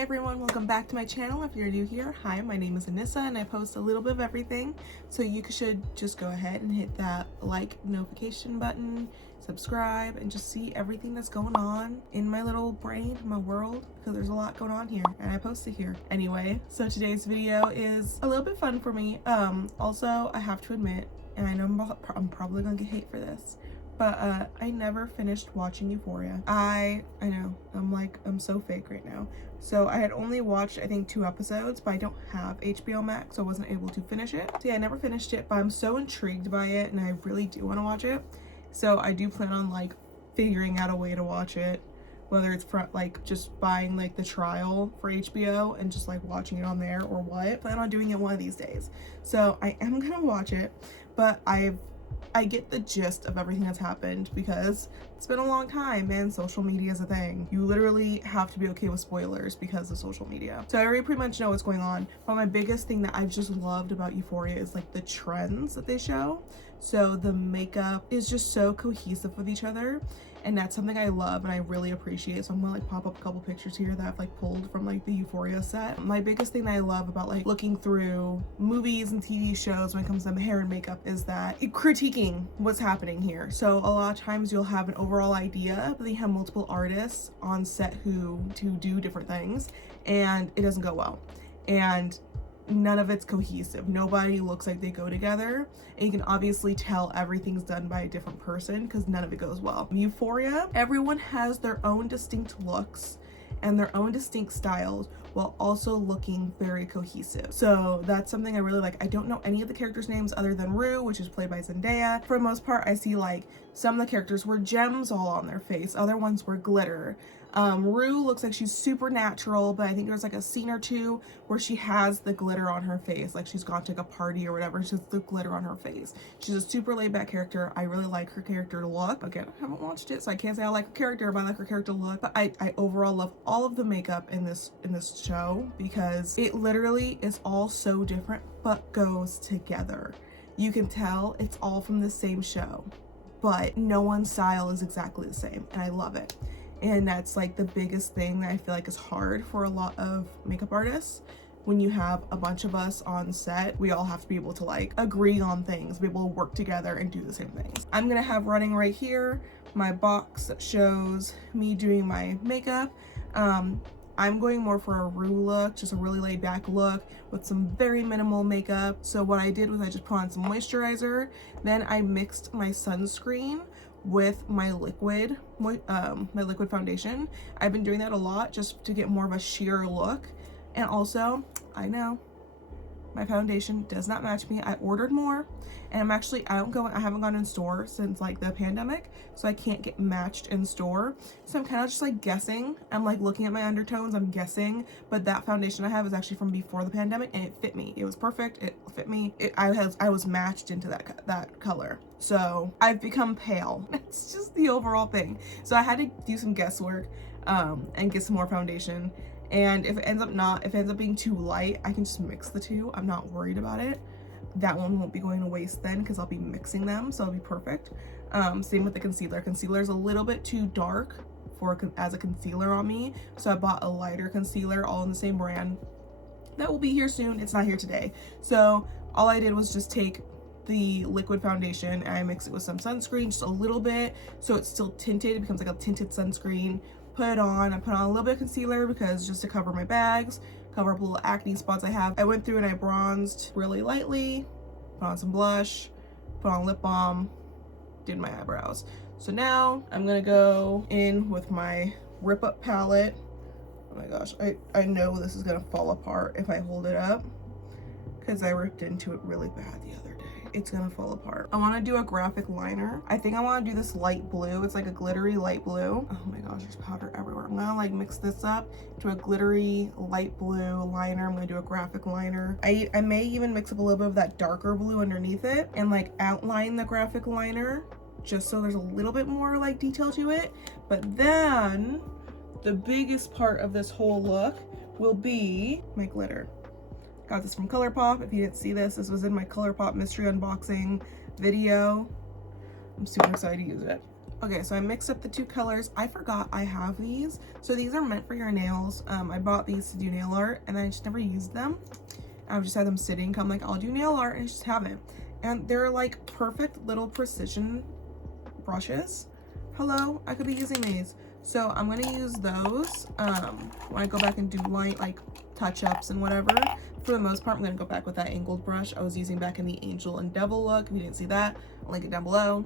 Hi everyone, welcome back to my channel. If you're new here, hi, my name is Annisa and I post a little bit of everything. So you should just go ahead and hit that like notification button, subscribe, and just see everything that's going on in my little brain, my world, because there's a lot going on here and I post it here. Anyway, so today's video is a little bit fun for me. Also, I have to admit, and I know I'm probably gonna get hate for this, but I never finished watching Euphoria. I know, I'm so fake right now. So I had only watched, I think, 2 episodes, but I don't have HBO Max, so I wasn't able to finish it. So yeah, I never finished it, but I'm so intrigued by it and I really do want to watch it. So I do plan on like figuring out a way to watch it, whether it's for like just buying like the trial for HBO and just like watching it on there or what. I plan on doing it one of these days. So I am gonna watch it, but I get the gist of everything that's happened because it's been a long time and social media is a thing. You literally have to be okay with spoilers because of social media. So I already pretty much know what's going on, but my biggest thing that I've just loved about Euphoria is like the trends that they show. So the makeup is just so cohesive with each other, and that's something I love and I really appreciate. So I'm gonna like pop up a couple pictures here that I've like pulled from like the Euphoria set. My biggest thing that I love about like looking through movies and TV shows when it comes to hair and makeup is that critiquing what's happening here. So a lot of times you'll have an overall idea, but they have multiple artists on set who do different things and it doesn't go well. And none of it's cohesive. Nobody looks like they go together, and you can obviously tell everything's done by a different person because none of it goes well. Euphoria, everyone has their own distinct looks and their own distinct styles while also looking very cohesive. So that's something I really like. I don't know any of the characters' names other than Rue, which is played by Zendaya. For the most part, I see like some of the characters were gems all on their face, other ones were glitter. Rue looks like she's super natural, but I think there's like a scene or two where she has the glitter on her face, like she's gone to like a party or whatever, she has the glitter on her face. She's a super laid back character. I really like her character look. Again, I haven't watched it, so I can't say I like her character, but I like her character look. But I overall love all of the makeup in this show because it literally is all so different but goes together. You can tell it's all from the same show, but no one's style is exactly the same, and I love it. And that's like the biggest thing that I feel like is hard for a lot of makeup artists. When you have a bunch of us on set, we all have to be able to like agree on things, be able to work together and do the same things. I'm gonna have running right here my box that shows me doing my makeup. I'm going more for a Rue look, just a really laid back look with some very minimal makeup. So what I did was I just put on some moisturizer, then I mixed my sunscreen with my liquid foundation. I've been doing that a lot just to get more of a sheer look. And also, I know my foundation does not match me. I ordered more, and I haven't gone in store since like the pandemic, so I can't get matched in store. So I'm kind of just like guessing. I'm like looking at my undertones, I'm guessing, but that foundation I have is actually from before the pandemic and it fit me. It was perfect, it fit me. I was matched into that color. So I've become pale. It's just the overall thing. So I had to do some guesswork and get some more foundation. And if it ends up being too light, I can just mix the two. I'm not worried about it. That one won't be going to waste then because I'll be mixing them, so it'll be perfect. Same with the concealer. Concealer is a little bit too dark as a concealer on me, so I bought a lighter concealer, all in the same brand. That will be here soon. It's not here today. So all I did was just take the liquid foundation and I mix it with some sunscreen, just a little bit, so it's still tinted. It becomes like a tinted sunscreen. Put it on. I put on a little bit of concealer because just to cover my bags, cover up little acne spots I have. I went through and I bronzed really lightly, put on some blush, put on lip balm, did my eyebrows. So now I'm gonna go in with my Rip Up palette. Oh my gosh, I know this is gonna fall apart if I hold it up because I ripped into it really bad the other day. It's gonna fall apart. I want to do a graphic liner. I think I want to do this light blue. It's like a glittery light blue. Oh my gosh, there's powder everywhere. I'm gonna like mix this up to a glittery light blue liner. I'm gonna do a graphic liner. I may even mix up a little bit of that darker blue underneath it and like outline the graphic liner just so there's a little bit more like detail to it. But then the biggest part of this whole look will be my glitter. Got this from ColourPop. If you didn't see this was in my ColourPop mystery unboxing video. I'm super excited to use it. Okay, so I mixed up the two colors. I forgot I have these. So these are meant for your nails. I bought these to do nail art and I just never used them. I've just had them sitting. I'm like, I'll do nail art, and I just haven't. And they're like perfect little precision brushes. Hello, I could be using these. So I'm gonna use those when I go back and do light like touch-ups and whatever. For the most part, I'm gonna go back with that angled brush I was using back in the Angel and Devil look. If you didn't see that, I'll link it down below.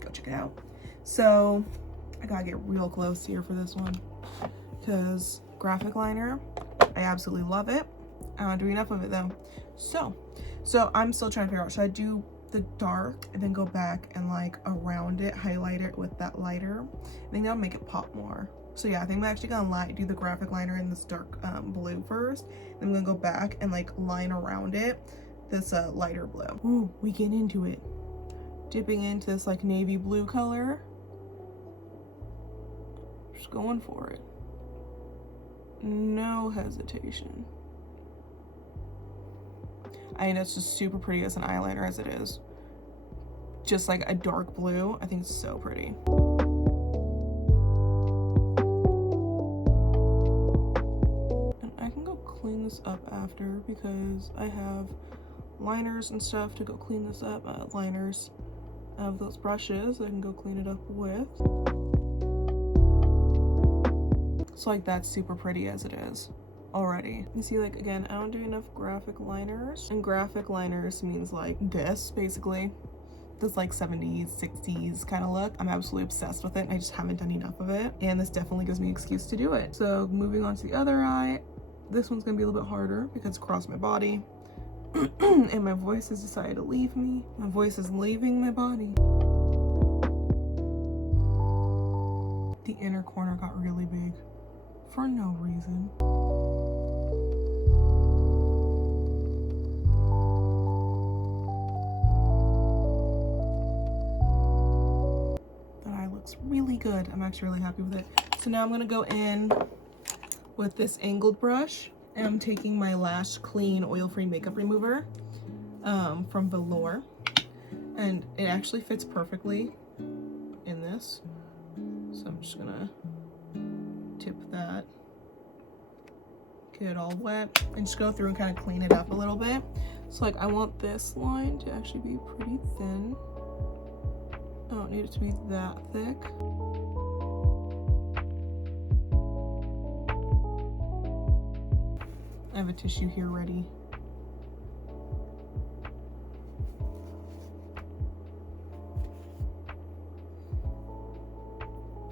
Go check it out. So I gotta get real close here for this one because graphic liner, I absolutely love it. I don't do enough of it though. So I'm still trying to figure out, should I do the dark and then go back and like around it, highlight it with that lighter? I think that'll make it pop more. So yeah, I think I'm actually gonna do the graphic liner in this dark blue first. Then I'm gonna go back and like line around it this lighter blue. Ooh, we get into it. Dipping into this like navy blue color. Just going for it. No hesitation. I mean, it's just super pretty as an eyeliner as it is. Just like a dark blue. I think it's so pretty. And I can go clean this up after because I have liners and stuff to go clean this up. Liners of those brushes I can go clean it up with. So like that's super pretty as it is already. You see, like, again, I don't do enough graphic liners, and graphic liners means like this basically, this like 70s 60s kind of look. I'm absolutely obsessed with it and I just haven't done enough of it, and this definitely gives me an excuse to do it. So moving on to the other eye, this one's gonna be a little bit harder because it's across my body and my voice has decided to leave me. My voice is leaving my body. The inner corner got really big for no reason. That eye looks really good. I'm actually really happy with it. So now I'm gonna go in with this angled brush, and I'm taking my Lash Clean oil-free makeup remover from Velour, and it actually fits perfectly in this. So I'm just gonna tip that, get it all wet, and just go through and kind of clean it up a little bit. So like I want this line to actually be pretty thin. I don't need it to be that thick. I have a tissue here ready.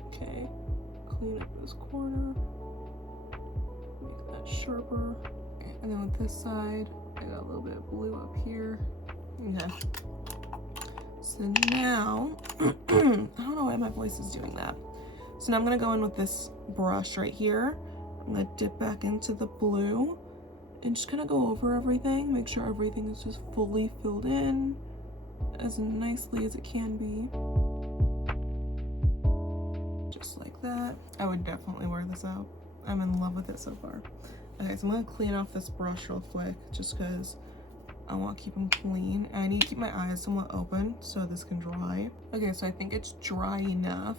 Okay, clean up this corner, make that sharper. And then with this side, I got a little bit of blue up here. Okay. So now, I don't know why my voice is doing that. So now I'm gonna go in with this brush right here. I'm gonna dip back into the blue and just kind of go over everything, make sure everything is just fully filled in as nicely as it can be. Just like that. I would definitely wear this out. I'm in love with it so far. Okay, so I'm gonna clean off this brush real quick just because I want to keep them clean. And I need to keep my eyes somewhat open so this can dry. Okay, so I think it's dry enough.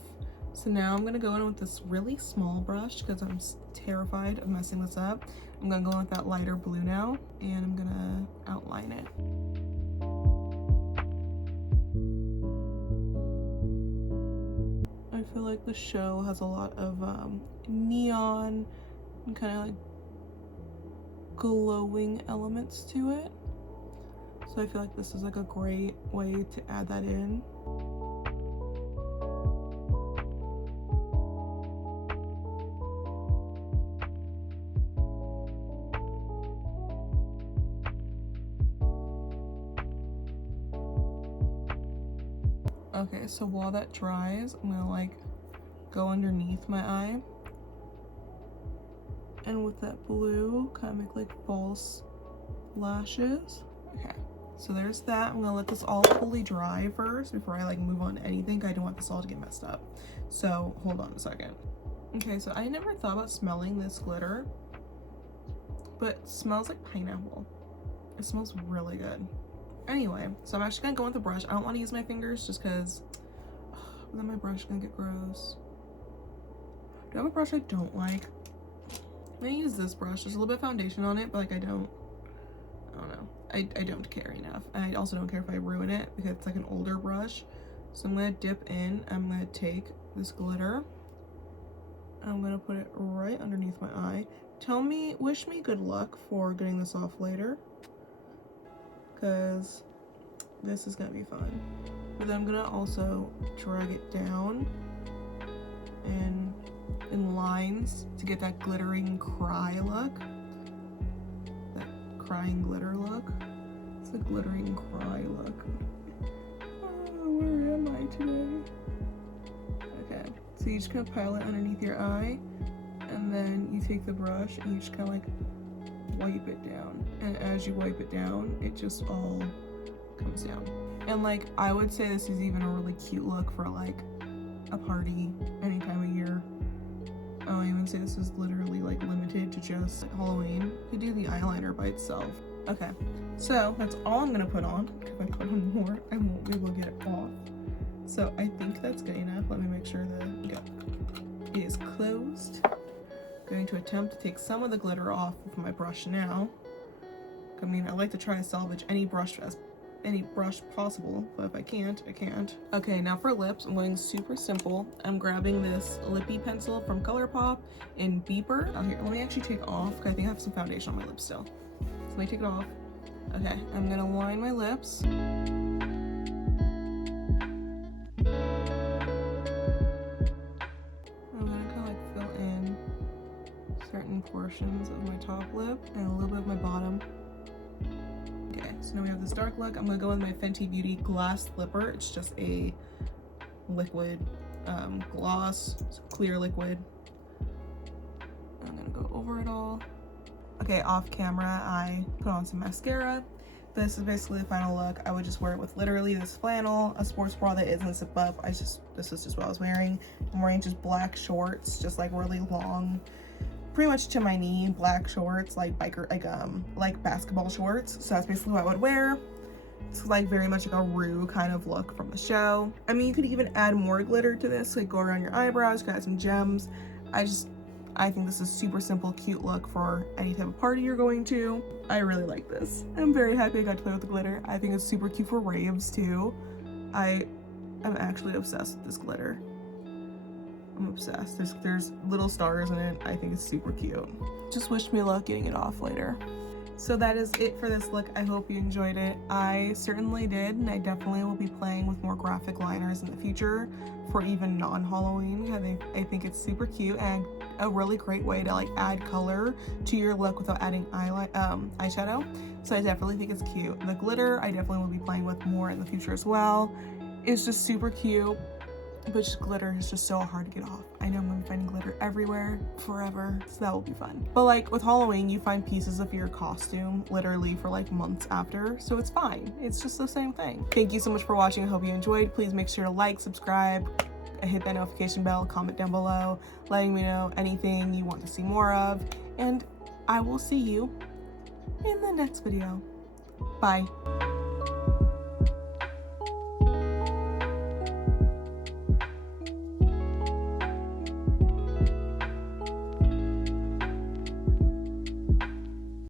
So now I'm gonna go in with this really small brush because I'm terrified of messing this up. I'm gonna go in with that lighter blue now, and I'm gonna outline it. I feel like the show has a lot of neon and kind of like glowing elements to it. So I feel like this is like a great way to add that in. Okay, so while that dries, I'm gonna like go underneath my eye, and with that blue kind of make like false lashes. Okay, so there's that. I'm gonna let this all fully dry first before I like move on to anything. I don't want this all to get messed up, so hold on a second. Okay, so I never thought about smelling this glitter, but it smells like pineapple. It smells really good. Anyway, so I'm actually gonna go with the brush. I don't want to use my fingers just because But then my brush is gonna get gross. Do I have a brush I don't like? I'm gonna use this brush. There's a little bit of foundation on it, but like I don't know. I don't care enough. And I also don't care if I ruin it because it's like an older brush. So I'm gonna dip in. I'm gonna take this glitter. I'm gonna put it right underneath my eye. Wish me good luck for getting this off later, because this is gonna be fun. But then I'm gonna also drag it down and in lines to get that glittering cry look. That crying glitter look. It's a glittering cry look. Oh, where am I today? Okay, so you just kind of pile it underneath your eye, and then you take the brush and you just kind of like wipe it down. And as you wipe it down, it just all comes down. And like, I would say this is even a really cute look for like a party any time of year. I don't even say this is literally like limited to just Halloween. You could do the eyeliner by itself. Okay, so that's all I'm gonna put on. If I put on more, I won't be able to get it off. So I think that's good enough. Let me make sure that it is closed. Going to attempt to take some of the glitter off with my brush now. I mean, I like to try to salvage any brush possible, but if I can't, I can't. Okay, now for lips, I'm going super simple. I'm grabbing this lippy pencil from ColourPop in Beeper. Oh, here, let me actually take off, because I think I have some foundation on my lips still. So let me take it off. Okay, I'm gonna line my lips. Certain portions of my top lip and a little bit of my bottom. Okay, so now we have this dark look. I'm gonna go with my Fenty Beauty Glass Lipper. It's just a liquid gloss, it's a clear liquid. I'm gonna go over it all. Okay, off camera, I put on some mascara. This is basically the final look. I would just wear it with literally this flannel, a sports bra that isn't zip up. This is just what I was wearing. I'm wearing just black shorts, just like really long, pretty much to my knee, black shorts, like basketball shorts. So that's basically what I would wear. It's like very much like a Rue kind of look from the show. I mean, you could even add more glitter to this, like go around your eyebrows, you could add some gems. I think this is super simple, cute look for any type of party you're going to. I really like this. I'm very happy I got to play with the glitter. I think it's super cute for raves too. I am actually obsessed with this glitter. I'm obsessed. There's little stars in it. I think it's super cute. Just wish me luck getting it off later. So that is it for this look. I hope you enjoyed it. I certainly did, and I definitely will be playing with more graphic liners in the future for even non-Halloween. I think it's super cute and a really great way to like add color to your look without adding eyeshadow. So I definitely think it's cute. The glitter I definitely will be playing with more in the future as well. It's just super cute. But just glitter is just so hard to get off. I know I'm gonna be finding glitter everywhere forever, so that will be fun. But like with Halloween, you find pieces of your costume literally for like months after, so it's fine. It's just the same thing. Thank you so much for watching. I hope you enjoyed. Please make sure to like, subscribe, hit that notification bell, comment down below, letting me know anything you want to see more of, and I will see you in the next video. Bye.